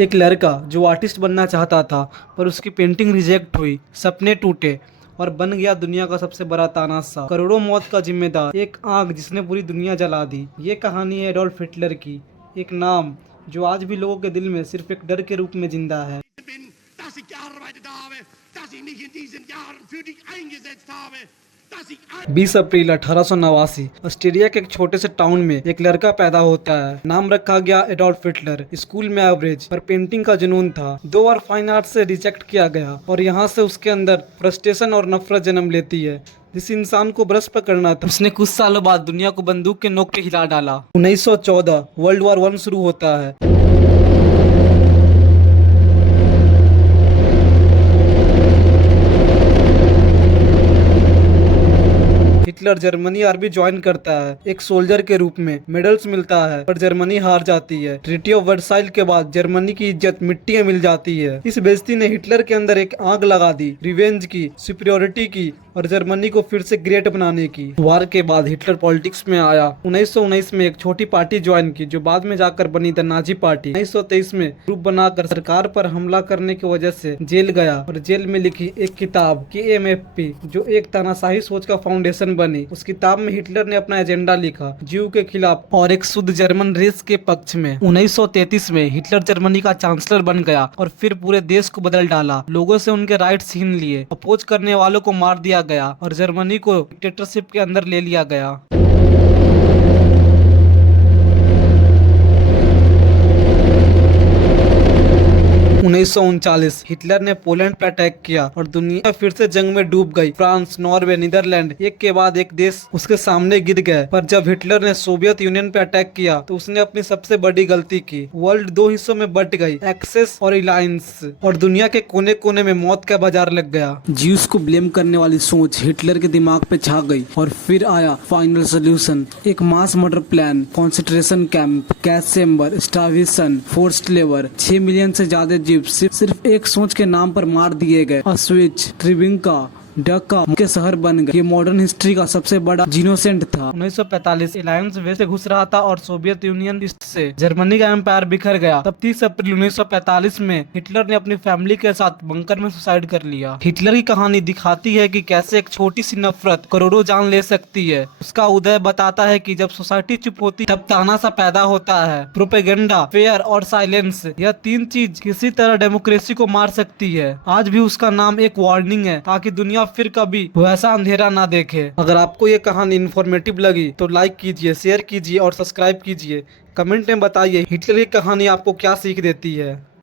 एक लड़का जो आर्टिस्ट बनना चाहता था पर उसकी पेंटिंग रिजेक्ट हुई, सपने टूटे और बन गया दुनिया का सबसे बड़ा तानाशाह। करोड़ों मौत का जिम्मेदार एक आग जिसने पूरी दुनिया जला दी। ये कहानी है एडोल्फ हिटलर की, एक नाम जो आज भी लोगों के दिल में सिर्फ एक डर के रूप में जिंदा है। bin, dass ich gearbeitet habe, dass ich mich in diesen Jahren für dich eingesetzt habe, dass ich 20 April 1889 Australia के एक छोटे से टाउन में एक लड़का पैदा होता है। नाम रखा गया एडोल्फ हिटलर। स्कूल में एवरेज पर पेंटिंग का जुनून था। 2 बार फाइन आर्ट से रिजेक्ट किया गया और यहाँ से उसके अंदर फ्रस्ट्रेशन और नफरत जन्म लेती है। जिस इंसान को ब्रश पकड़ना था उसने कुछ सालों बाद दुनिया को बंदूक के नोक पे हिला डाला। 1914 वर्ल्ड वॉर 1 शुरू होता है। हिटलर जर्मनी आर्मी ज्वाइन करता है एक सोल्जर के रूप में। मेडल्स मिलता है पर जर्मनी हार जाती है। ट्रीटी ऑफ वर्साइल के बाद जर्मनी की इज्जत मिट्टी में मिल जाती है। इस बेइज्जती ने हिटलर के अंदर एक आग लगा दी, रिवेंज की, सुपीरियोरिटी की और जर्मनी को फिर से ग्रेट बनाने की। वार के बाद हिटलर पॉलिटिक्स में आया। 1919 में एक छोटी पार्टी ज्वाइन की जो बाद में जाकर बनी द नाजी पार्टी। 1923 में ग्रुप बनाकर सरकार पर हमला करने की वजह से जेल गया और जेल में लिखी एक किताब KMFP जो एक तानाशाही सोच का फाउंडेशन बनी। उस किताब में हिटलर ने अपना एजेंडा लिखा, जीव के खिलाफ और एक शुद्ध जर्मन रेस के पक्ष में। 1933 में हिटलर जर्मनी का चांसलर बन गया और फिर पूरे देश को बदल डाला। लोगों से उनके राइट्स छीन लिए, अपोज करने वालों को मार दिया गया और जर्मनी को डिक्टेटरशिप के अंदर ले लिया गया। 1939 हिटलर ने पोलैंड पर अटैक किया और दुनिया फिर से जंग में डूब गई। फ्रांस, नॉर्वे, नीदरलैंड एक के बाद एक देश उसके सामने गिर गए। पर जब हिटलर ने सोवियत यूनियन पे अटैक किया तो उसने अपनी सबसे बड़ी गलती की। वर्ल्ड 2 हिस्सों में बट गई, एक्सेस और अलायंस, और दुनिया के कोने कोने में मौत का बाजार लग गया। ज्यूस को ब्लेम करने वाली सोच हिटलर के दिमाग पे छा गई और फिर आया फाइनल सोल्यूशन, एक mass murder plan, concentration camp, gas chamber, starvation, forced labour. 6 million से ज्यादा जीव सिर्फ एक सोच के नाम पर मार दिए गए। ऑस्विट्ज, ट्रिबिंका, डक्का के शहर बन गए। ये मॉडर्न हिस्ट्री का सबसे बड़ा जीनोसेंट था। 1945 अलायंस वेस्ट से घुस रहा था और सोवियत यूनियन ईस्ट से। जर्मनी का एम्पायर बिखर गया। तब 30 अप्रैल 1945 में हिटलर ने अपनी फैमिली के साथ बंकर में सुसाइड कर लिया। हिटलर की कहानी दिखाती है कि कैसे एक छोटी सी नफरत करोड़ों जान ले सकती है। उसका उदय बताता है कि जब सोसाइटी चुप होती तब तानाशाह पैदा होता है। प्रोपेगेंडा, फेयर और साइलेंस, यह 3 चीज किसी तरह डेमोक्रेसी को मार सकती है। आज भी उसका नाम एक वार्निंग है ताकि दुनिया फिर कभी वैसा अंधेरा ना देखे। अगर आपको ये कहानी इन्फॉर्मेटिव लगी तो लाइक कीजिए, शेयर कीजिए और सब्सक्राइब कीजिए। कमेंट में बताइए हिटलर की कहानी आपको क्या सीख देती है।